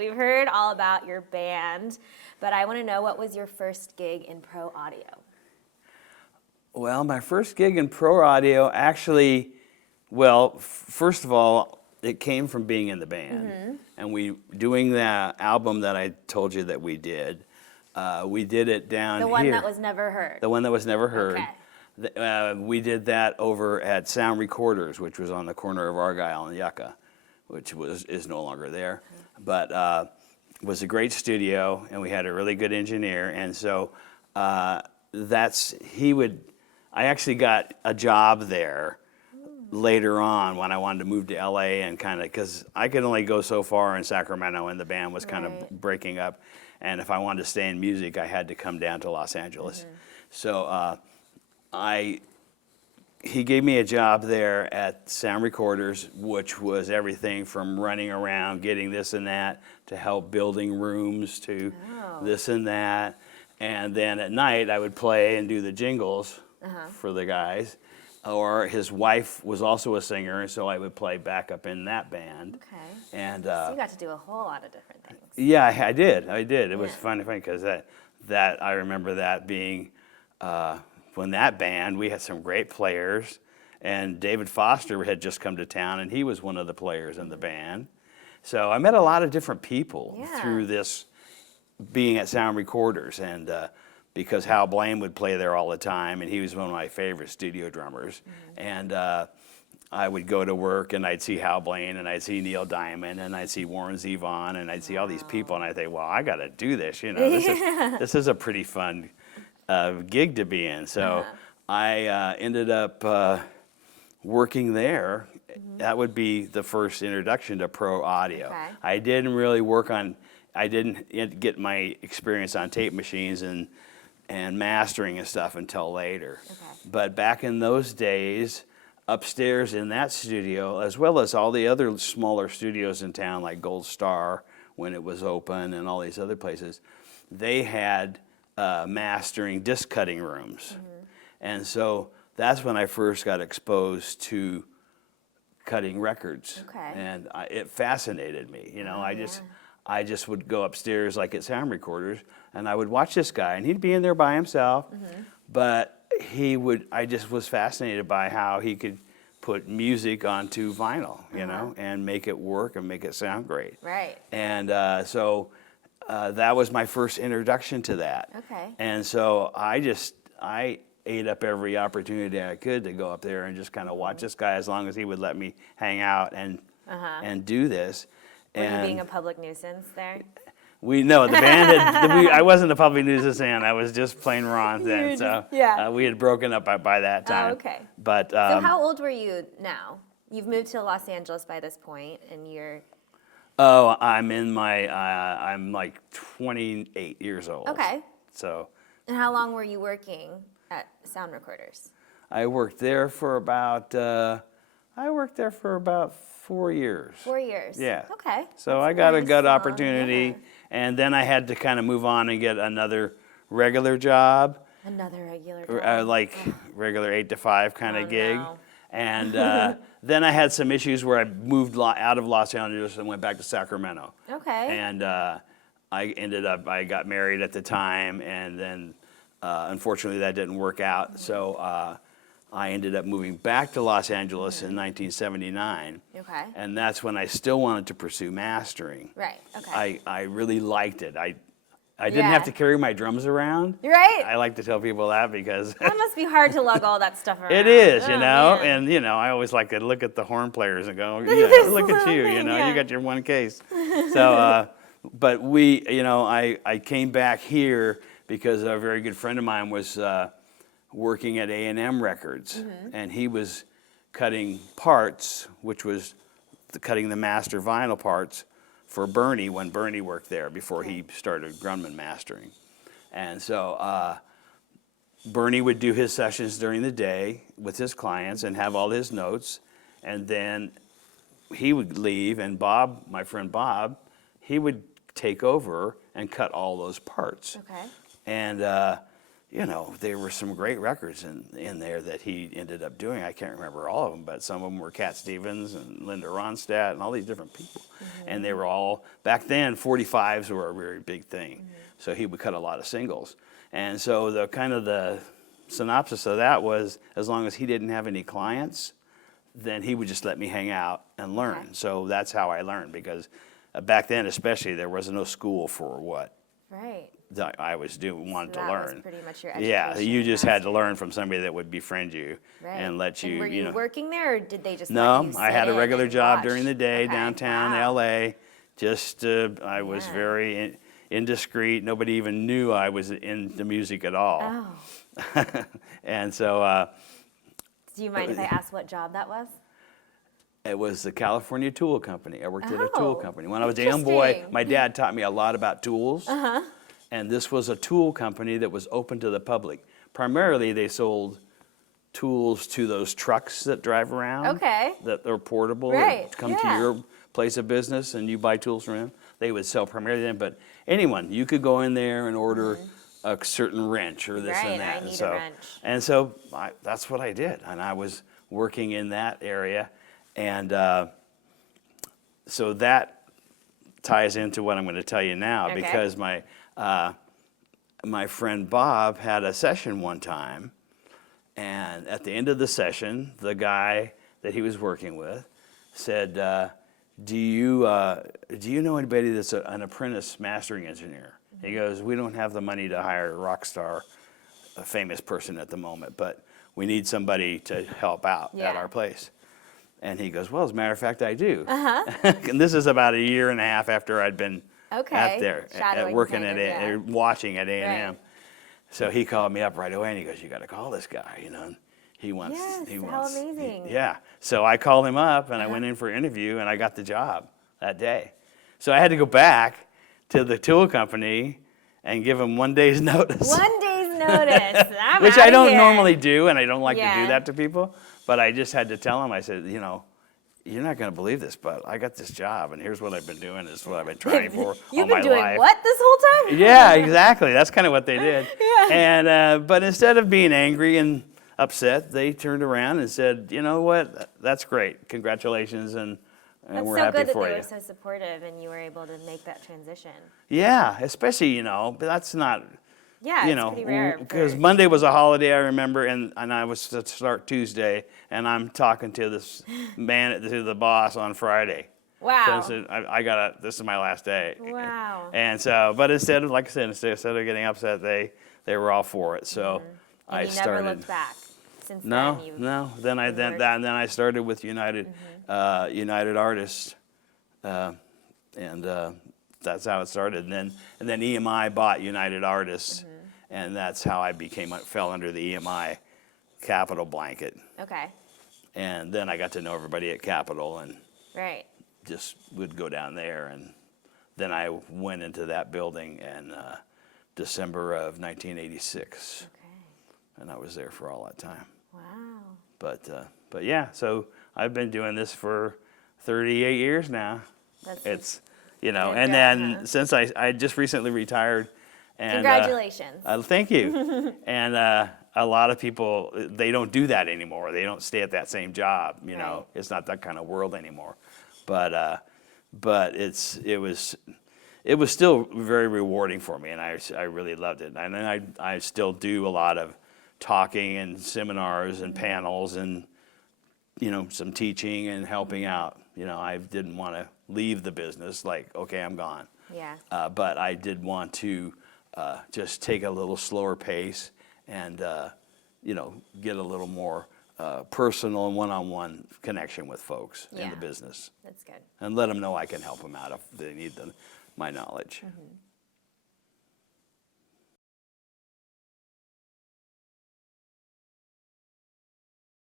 We've heard all about your band, but I want to know, what was your first gig in pro audio? Well, my first gig in pro audio actually, well, first of all, it came from being in the band. And doing that album that I told you that we did it down here. The one that was never heard. The one that was never heard. Okay. We did that over at Sound Recorders, which was on the corner of Argyle and Yucca, which is no longer there. But was a great studio, and we had a really good engineer. And so I actually got a job there later on when I wanted to move to LA, and kind of, because I could only go so far in Sacramento, and the band was kind of breaking up. And if I wanted to stay in music, I had to come down to Los Angeles. So he gave me a job there at Sound Recorders, which was everything from running around, getting this and that, to help building rooms, to this and that. And then at night, I would play and do the jingles for the guys. Or his wife was also a singer, so I would play backup in that band. Okay. And so you got to do a whole lot of different things. Yeah, I did. It was funny because that I remember that being when that band, we had some great players, and David Foster had just come to town, and he was one of the players in the band. So I met a lot of different people through this being at Sound Recorders, and because Hal Blaine would play there all the time, and he was one of my favorite studio drummers. And I would go to work, and I'd see Hal Blaine, and I'd see Neil Diamond, and I'd see Warren Zevon, and I'd see all these people, and I think, well, I got to do this. This is a pretty fun gig to be in. So I ended up working there. That would be the first introduction to pro audio. Okay. I didn't really I didn't get my experience on tape machines and mastering and stuff until later. But back in those days, upstairs in that studio, as well as all the other smaller studios in town, like Gold Star when it was open, and all these other places, they had mastering disc cutting rooms. And so that's when I first got exposed to cutting records. And it fascinated me. I just would go upstairs, like at Sound Recorders, and I would watch this guy, and he'd be in there by himself, but I just was fascinated by how he could put music onto vinyl, and make it work and make it sound great. Right. And so that was my first introduction to that. And so I ate up every opportunity I could to go up there and just kind of watch this guy as long as he would let me hang out and do this. Were you being a public nuisance there? The band I wasn't a Public Nuisance fan. I was just plain Ron then. So we had broken up by that time. Oh, okay. But so how old were you now? You've moved to Los Angeles by this point, and you're... Oh, I'm like 28 years old. Okay. So. And how long were you working at Sound Recorders? I worked there for about 4 years. 4 years. Yeah. Okay. So I got a good opportunity, and then I had to kind of move on and get another regular job. Another regular job. Like regular 8 to 5 kind of gig. No. And then I had some issues where I moved out of Los Angeles and went back to Sacramento. Okay. And I got married at the time, and then unfortunately that didn't work out. So I ended up moving back to Los Angeles in 1979. Okay. And that's when I still wanted to pursue mastering. Right, okay. I really liked it. I didn't have to carry my drums around. Right. I like to tell people that because... That must be hard to lug all that stuff around. It is, man. And, I always like to look at the horn players and go, look at you, you got your one case. So, but I came back here because a very good friend of mine was working at A&M Records, and he was cutting parts, which was cutting the master vinyl parts for Bernie when Bernie worked there before he started Grumman mastering. And so Bernie would do his sessions during the day with his clients and have all his notes, and then he would leave, and Bob, my friend Bob, he would take over and cut all those parts. Okay. And you know, there were some great records in there that he ended up doing. I can't remember all of them, but some of them were Cat Stevens and Linda Ronstadt and all these different people. And they were all, back then, 45s were a very big thing. So he would cut a lot of singles. And so the kind of the synopsis of that was, as long as he didn't have any clients, then he would just let me hang out and learn. Okay. So that's how I learned, because back then especially, there was no school for what Right. that I was wanted to That learn. was pretty much your education. Yeah, you just had to learn from somebody that would befriend you Right. and let you, And were you, know. working there, or did they just No, let you I had sit a in regular and job watch? during the day Okay. downtown Wow. LA. Just, I was Yeah. very indiscreet. Nobody even knew I was into music at all. Oh. And so Do you mind if I ask what job that was? it was the California Tool Company. I worked at a tool Oh, company. When I was a young boy, interesting. my dad taught me a lot about tools. And this was a tool company that was open to the public. Primarily, they sold tools to those trucks that drive around. Okay. That are portable. Right, That come to yeah. your place of business and you buy tools from them. They would sell primarily them, but anyone, you could go in there and order a certain wrench or this Right, and that. I need a wrench. And so that's what I did. And I was working in that area. And so that ties into what I'm going to tell you now, Okay. because my friend Bob had a session one time, and at the end of the session, the guy that he was working with said, do you know anybody that's an apprentice mastering engineer? He goes, we don't have the money to hire a rock star, a famous person at the moment, but we need somebody to help out at Yeah. our place. And he goes, well, as a matter of fact, I do. And this is about a year and a half after I'd been Okay. out there Shadowing working kind at of, yeah. watching at A&M. Right. So he called me up right away and he goes, you got to call this guy, you know. And he wants. Yes, he how wants. amazing. Yeah. So I called him up and I went in for an interview and I got the job that day. So I had to go back to the tool company and give him 1 day's notice. 1 day's notice. I'm Which outta I don't here. normally do, and I don't like to Yeah. do that to people. But I just had to tell him, I said, you know, you're not going to believe this, but I got this job, and here's what I've been doing. This is what I've been training for You've all been my doing life. what this whole time? Yeah, exactly. That's kind of what they did. Yeah. And but instead of being angry and upset, they turned around and said, you know what? That's great. Congratulations, and That's we're so happy good that for they you. were so supportive and you were able to make that transition. Yeah, especially, you know, but that's not. Yeah, You it's know, pretty rare. because for- Monday was a holiday, I remember, and I was to start Tuesday, and I'm talking to this man, to the boss on Friday. Wow. So I said, I got this is my last day. Wow. And so, but instead of, like I said, instead of getting upset, they were all for it. So And I you started. never looked back. Since No, then, no. Then I started with United Artists, and that's how it started. And then EMI bought United Artists, and that's how I fell under the EMI Capital blanket. Okay. And then I got to know everybody at Capital, and Right. just would go down there. And then I went into that building in December of 1986, Okay. and I was there for all that time. Wow. But yeah, so I've been doing this for 38 years now. That's It's, you know, good and going, then huh? since I just recently retired, and Congratulations. thank you. And a lot of people, they don't do that anymore. They don't stay at that same job. You know, Right. it's not that kind of world anymore. But it was still very rewarding for me, and I really loved it. And then I still do a lot of talking and seminars and panels and, you know, some teaching and helping out. You know, I didn't want to leave the business like, okay, I'm gone. Yeah. But I did want to just take a little slower pace and, you know, get a little more personal and one-on-one connection with folks in Yeah. the business, That's good. and let them know I can help them out if they need my knowledge. Mm-hmm.